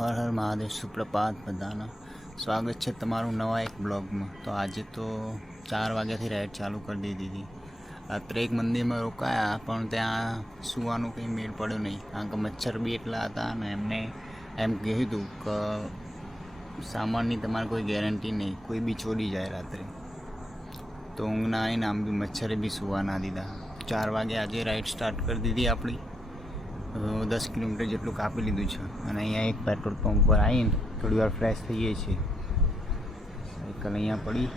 હર હર મહાદેવ, સુપ્રભાત બધાના. સ્વાગત છે તમારું નવા એક બ્લોગમાં. તો આજે તો 4 વાગ્યાથી રાઈડ ચાલુ કરી દીધી હતી. રાત્રે એક મંદિરમાં રોકાયા, પણ ત્યાં સુવાનું કંઈ મેળ પડ્યો નહીં, કારણ કે મચ્છર બી એટલા હતા અને એમને એમ કહ્યું હતું કે સામાનની તમારે કોઈ ગેરંટી નહીં, કોઈ બી ચોરી જાય રાત્રે. તો ઊંઘ ના આવીને આમ બી મચ્છરે બી સુવા ના દીધા. 4 વાગે આજે રાઈડ સ્ટાર્ટ કરી દીધી આપણી. 10 કિલોમીટર જેટલું કાપી લીધું છે અને અહીંયા એક પેટ્રોલ પંપ પર આવીને થોડી વાર ફ્રેશ થઈએ છીએ. સાયકલ અહીંયા પડી.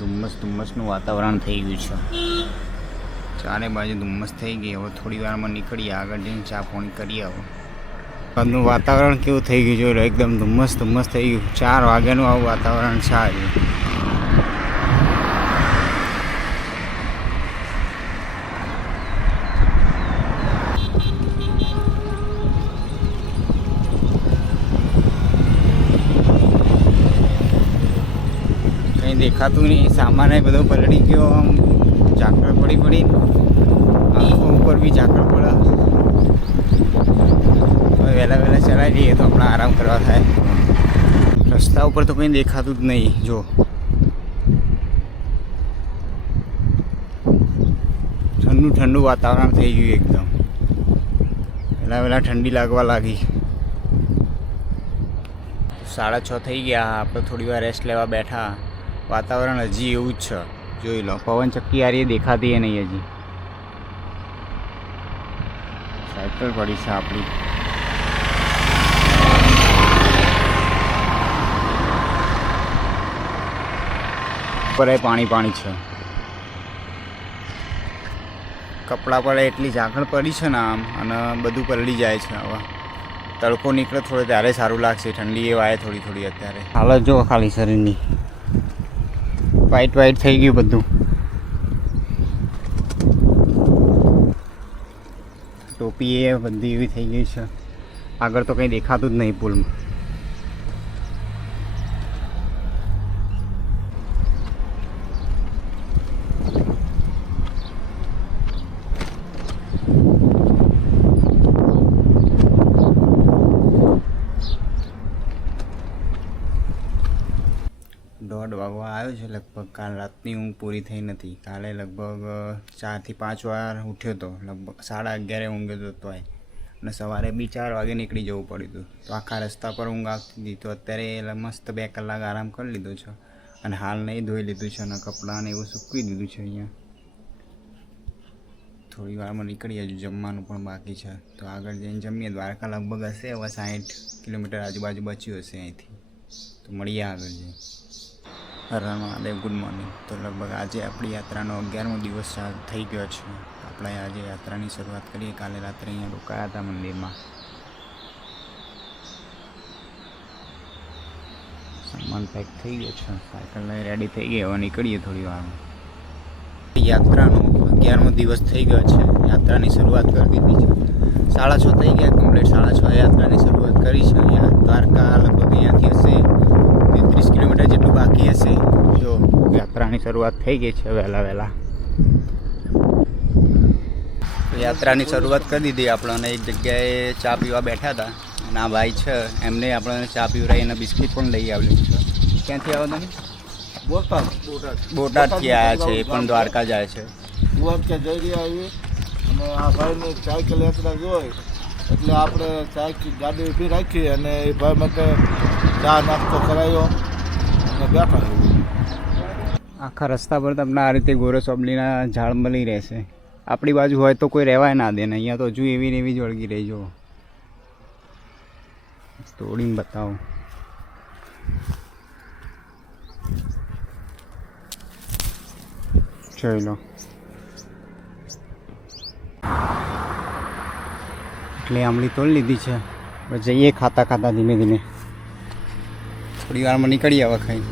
ધુમ્મસનું વાતાવરણ થઈ ગયું છે. ચારે બાજુ ધુમ્મસ થઈ ગઈ. હવે થોડી વારમાં નીકળીએ, આગળ જઈને ચા પાણી કરીએ. હવે આજનું વાતાવરણ કેવું થઈ ગયું છે, એકદમ ધુમ્મસ થઈ ગયું. 4 વાગ્યાનું આવું વાતાવરણ છે આજે. દેખાતું નહીં, સામાન બધો પલળી ગયો. આમ ઝાકળ પડી આંખો ઉપર બી ઝાકળ પડે. હવે વહેલા ચલાવી જઈએ તો આપણે આરામ કરવા થાય. રસ્તા ઉપર તો કંઈ દેખાતું જ નહીં. જો ઠંડુ વાતાવરણ થઈ ગયું એકદમ. વહેલા ઠંડી લાગવા લાગી. 6:30 થઈ ગયા. આપણે થોડી વાર રેસ્ટ લેવા બેઠા. વાતાવરણ હજી એવું જ છે, જોઈ લો. પવન ચક્કી આ રહી દેખાતી એ નહીં હજી. સાયકલ પડી છે આપણી. ઉપર પાણી છે. કપડાં પર એટલી ઝાકળ પડી છે ને આમ, અને બધું પલળી જાય છે. હવે તડકો નીકળે થોડો ત્યારે સારું લાગશે. ઠંડી એ વાય થોડી અત્યારે. હાલત જો ખાલી શરીરની વાઈટ થઈ ગયું બધું. ટોપી એ બધી એવી થઈ ગઈ છે. આગળ તો કંઈ દેખાતું જ નહીં પુલમાં. દોઢ વાગવા આવ્યો છે લગભગ. કાલ રાતની ઊંઘ પૂરી થઈ નથી. કાલે લગભગ 4 થી 5 વાર ઉઠ્યો હતો. લગભગ 11:30 ઊંઘ્યો હતો તોય. અને સવારે બી 4 વાગે નીકળી જવું પડ્યું હતું. તો આખા રસ્તા પર ઊંઘ આવતી હતી. તો અત્યારે મસ્ત 2 કલાક આરામ કરી લીધો છે. અને હાલ નહીં ધોઈ લીધું છે અને કપડાં ને એવું સૂકવી દીધું છે અહીંયા. થોડી વારમાં નીકળીએ. હજુ જમવાનું પણ બાકી છે, તો આગળ જઈને જમીએ. દ્વારકા લગભગ હશે હવે 60 કિલોમીટર આજુબાજુ બચ્યું હશે અહીંથી. તો મળીએ આગળ જઈને. Har Har Mahadev, good morning. તો લગભગ આજે આપણી યાત્રાનો 11મો દિવસ થઈ ગયો છે. આપણે આજે યાત્રાની શરૂઆત કરીએ. કાલે રાત્રે અહીંયા રોકાયા હતા મંદિરમાં. સામાન પેક થઈ ગયો છે. સાયકલ લઈ રેડી થઈ ગઈ. હવે નીકળીએ થોડી વારમાં. યાત્રાનો 11મો દિવસ થઈ ગયો છે. યાત્રાની શરૂઆત કરી દીધી છે. 6:30 થઈ ગયા કમ્પ્લીટ. 6:30 યાત્રાની શરૂઆત કરી છે. અહીંયા દ્વારકા લગભગ અહીંયાથી હશે 30 કિલોમીટર જેટલું બાકી હશે. જો યાત્રાની શરૂઆત થઈ ગઈ છે વહેલા. યાત્રાની શરૂઆત કરી દીધી આપણે. એક જગ્યાએ ચા પીવા બેઠા હતા અને આ ભાઈ છે, એમને આપણે ચા પીવડાવી અને બિસ્કિટ પણ લઈ આવેલું છે. ક્યાંથી આવો તમે? બોટાદથી આવ્યા છે. એ પણ દ્વારકા જાય છે. દ્વારકા જઈ રહ્યા છીએ અને આ ભાઈની સાયકલ યાત્રા જોઈ એટલે આપણે ગાડી ઊભી રાખી અને એ ભાઈ માટે ચા નાસ્તો કરાવ્યો અને બેઠા. આખા રસ્તા પર તમને આ રીતે ગોરસ ઓબલીના ઝાડ મળી રહેશે. આપણી બાજુ હોય તો કોઈ રહેવાય ના દે ને. અહીંયા તો હજુ એવી ને એવી જ વળગી રહી. જો તોડીને બતાવો. જોઈ લો. એટલે આંબલી તોડી લીધી છે. હવે જઈએ ખાતા ધીમે. થોડી વારમાં નીકળીએ હવે ખાઈ.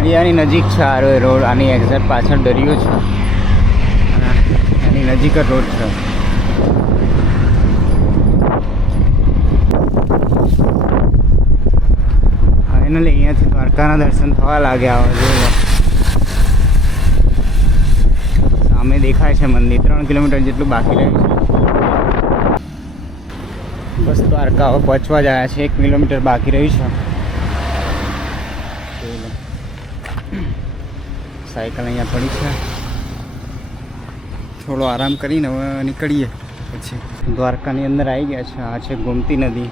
દરિયાની નજીક છે આ રોડ. આની એક્ઝેક્ટ પાછળ દરિયો છે અને એની નજીક જ રોડ છે. ફાઇનલી અહીંયાથી દ્વારકાના દર્શન થવા લાગ્યા. જોઈ લો સામે દેખાય છે મંદિર. 3 કિલોમીટર જેટલું બાકી રહ્યું છે. બસ દ્વારકા હવે પહોંચવા જ આવ્યા છે. 1 કિલોમીટર બાકી રહ્યું છે. સાયકલ અહીંયા પડી છે. થોડો આરામ કરીને હવે નીકળીએ. પછી દ્વારકાની અંદર આવી ગયા છે. આ છે ગોમતી નદી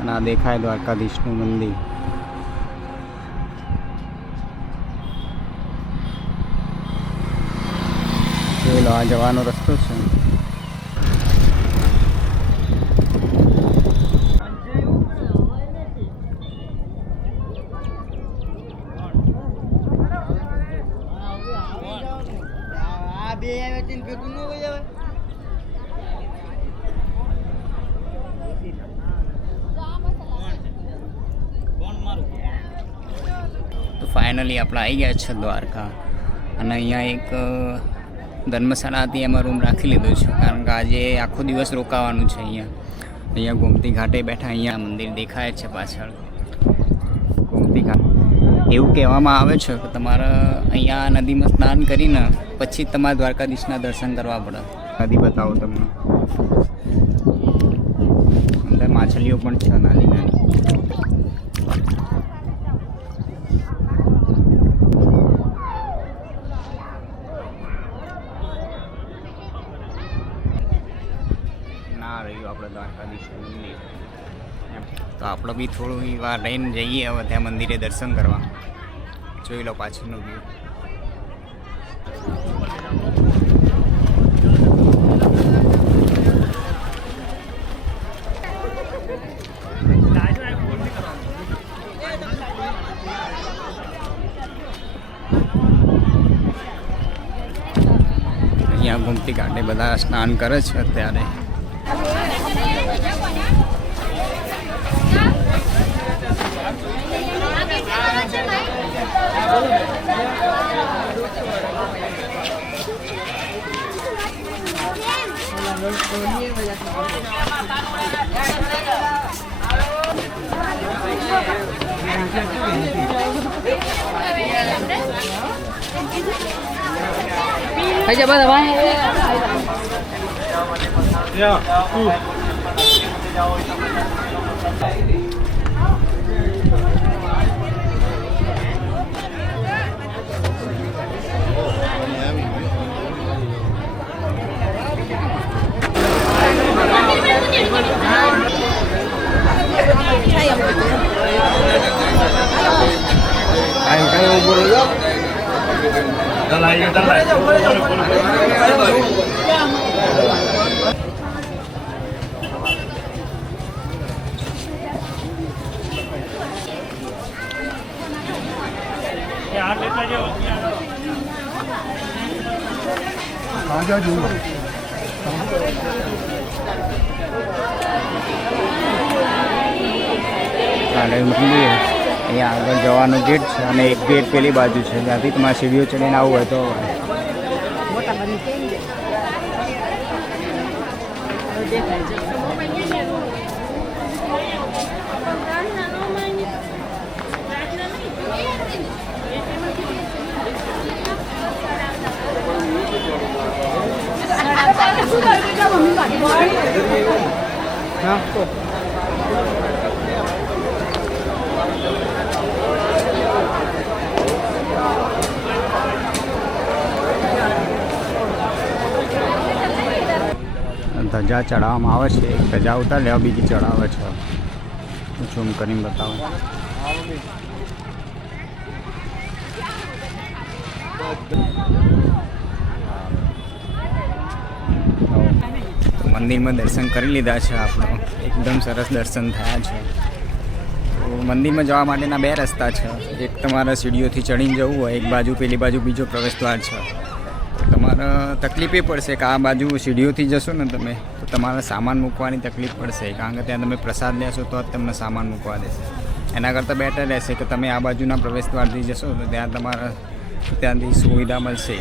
અને આ દેખાય દ્વારકાધીશનું મંદિર. જોઈ લો આ જવાનો રસ્તો છે. તો ફાઇનલી આપણે આવી ગયા છે દ્વારકા. અને અહીંયા એક ધર્મશાળા હતી એમાં રૂમ રાખી લીધો છે કારણ કે આજે આખો દિવસ રોકાવાનું છે. અહીંયા ગોમતી ઘાટે બેઠા. અહીંયા મંદિર દેખાય છે પાછળ ગોમતી ઘાટ. એવું કહેવામાં આવે છે કે તમારે અહીંયા નદીમાં સ્નાન કરીને પછી તમારે દ્વારકાધીશના દર્શન કરવા પડે. નદી બતાવો તમને. અંદર માછલીઓ પણ છે નાની નાની. રહ્યું આપણે દ્વારકાધીશનું મંદિર. તો આપણે બી થોડું વાર રહીને જઈએ હવે ત્યાં મંદિરે દર્શન કરવા. જોઈ લો પાછળનો વ્યૂ. અહીંયા ગોમતી ઘાટે બધા સ્નાન કરે છે અત્યારે. Aja ba ba? Ya. મંદિર અહીંયા આગળ જવાનો ગેટ છે અને એક ગેટ પેલી બાજુ છે ત્યાંથી તમારે સીડીઓ ચડીને આવવું હોય તો ધજા ચડાવવામાં આવે છે. એક ધજા ઉતાર લેવા, બીજી ચડાવે છે. હું ઝૂમ કરીને બતાવું. મંદિરમાં દર્શન કરી લીધા છે આપણે. એકદમ સરસ દર્શન થયા છે. તો મંદિરમાં જવા માટેના 2 રસ્તા છે. એક તમારા સીડીઓથી ચડીને જવું હોય, એક બાજુ પેલી બાજુ બીજો પ્રવેશદ્વાર છે. તમારે તકલીફ એ પડશે કે આ બાજુ સીડીઓથી જશો ને તમે તો તમારે સામાન મૂકવાની તકલીફ પડશે કારણ કે ત્યાં તમે પ્રસાદ લેશો તો જ તમને સામાન મૂકવા દેશે. એના કરતાં બેટર રહેશે કે તમે આ બાજુના પ્રવેશ દ્વારથી જશો તો ત્યાં તમારા ત્યાંથી સુવિધા મળશે.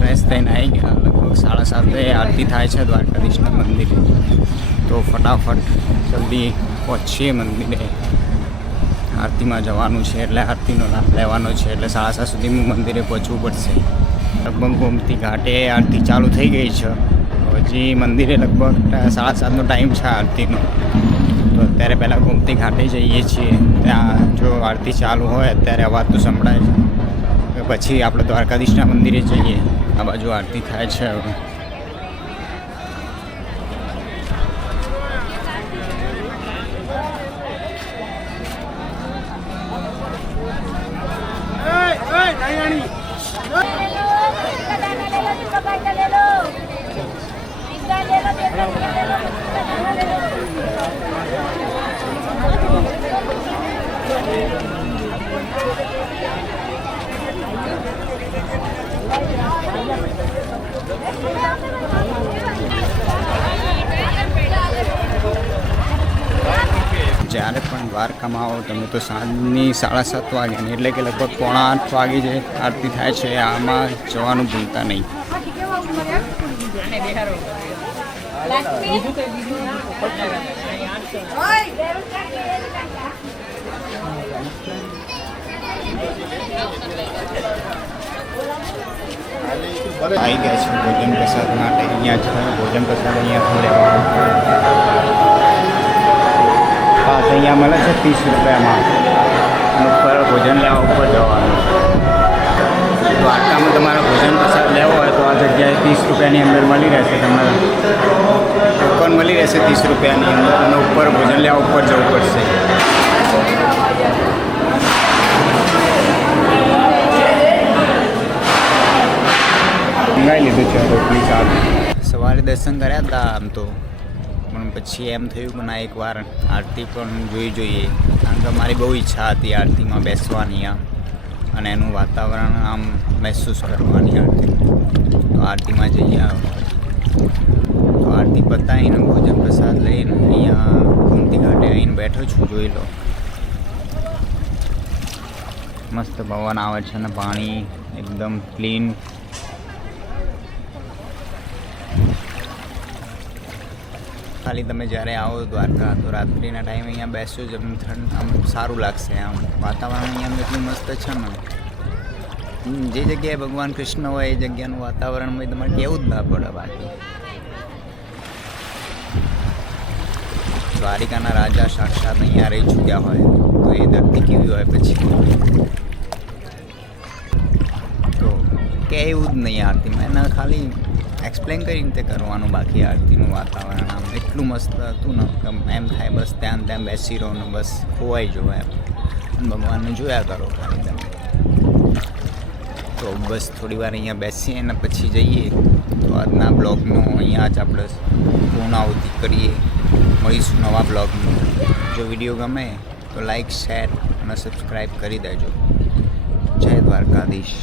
ફ્રેશ થઈને આવી ગયા. લગભગ 7:30 આરતી થાય છે દ્વારકાધીશના મંદિરે. તો ફટાફટ જલ્દી પહોંચીએ મંદિરે. આરતીમાં જવાનું છે એટલે આરતીનો લાભ લેવાનો છે એટલે 7:30 સુધી મંદિરે પહોંચવું પડશે. લગભગ ગોમતી ઘાટે આરતી ચાલુ થઈ ગઈ છે. હજી મંદિરે લગભગ 7:30નો ટાઈમ છે આરતીનો. તો અત્યારે પહેલાં ગોમતી ઘાટે જઈએ છીએ. ત્યાં જો આરતી ચાલુ હોય અત્યારે અવાજ તો સંભળાય છે. પછી આપણે દ્વારકાધીશના મંદિરે જઈએ. આ બાજુ આરતી થાય છે હવે. જ્યારે પણ દ્વારકામાં આવો તમે તો સાંજની 7:30 વાગ્યાની એટલે કે લગભગ 7:45 વાગે જે આરતી થાય છે આમાં જવાનું ભૂલતા નહીં. આવી ગયા છે ભોજન પ્રસાદ માટે. અહીંયા છે ભોજન પ્રસાદ અહીંયા લેવાનું. હા તો અહીંયા મળે છે 30 રૂપિયામાં. ઉપર ભોજન લેવા ઉપર જવાનું. દ્વારકામાં તમારે ભોજન પ્રસાદ લેવો હોય તો આ જગ્યાએ 30 રૂપિયાની અંદર મળી રહેશે. તમને ટોકન મળી રહેશે 30 રૂપિયાની અંદર અને ઉપર ભોજન લેવા ઉપર જવું પડશે. મંગાવી લીધું છે રોટલી શાક. સવારે દર્શન કર્યા હતા આમ તો, પણ પછી એમ થયું કે ના એકવાર આરતી પણ જોઈએ. કારણ કે મારી બહુ ઈચ્છા હતી આરતીમાં બેસવાની આમ અને એનું વાતાવરણ આમ મહેસૂસ કરવાની આરતી. તો આરતીમાં જઈએ. તો આરતી પતાવીને ભોજન પ્રસાદ લઈને અહીંયા ગોમતી ઘાટે આવીને બેઠો છું. જોઈ લો મસ્ત પવન આવે છે અને પાણી એકદમ ક્લીન. ખાલી તમે જ્યારે આવો દ્વારકા તો રાત્રિના ટાઈમે અહીંયા બેસજો જ આમ સારું લાગશે. આમ વાતાવરણ અહીંયા એટલું મસ્ત છે ને. જે જગ્યાએ ભગવાન કૃષ્ણ હોય એ જગ્યાનું વાતાવરણ હોય તમારે કેવું જ ના પડે. બાકી દ્વારિકાના રાજા સાક્ષાત અહીંયા રહી ચૂક્યા હોય તો એ ધરતી કેવી હોય પછી. તો કે એવું જ નહીં આરતીમાં. એના ખાલી એક્સપ્લેન કરી રીતે કરવાનું. બાકી આરતીનું વાતાવરણ આમ એટલું મસ્ત હતું ને કે એમ થાય બસ ત્યાં બેસી રહો ને બસ ખોવાઈ જવો એમ. ભગવાનને જોયા કરો ખાલી તમે. તો બસ થોડી વાર અહીંયા બેસીએ અને પછી જઈએ. તો આજના બ્લોગનો અહીંયા જ આપણે પૂર્ણાહુતિ કરીએ. મળીશું નવા બ્લોગમાં. જો વિડીયો ગમે તો લાઈક શેર અને સબસ્ક્રાઈબ કરી દેજો. જય દ્વારકાધીશ.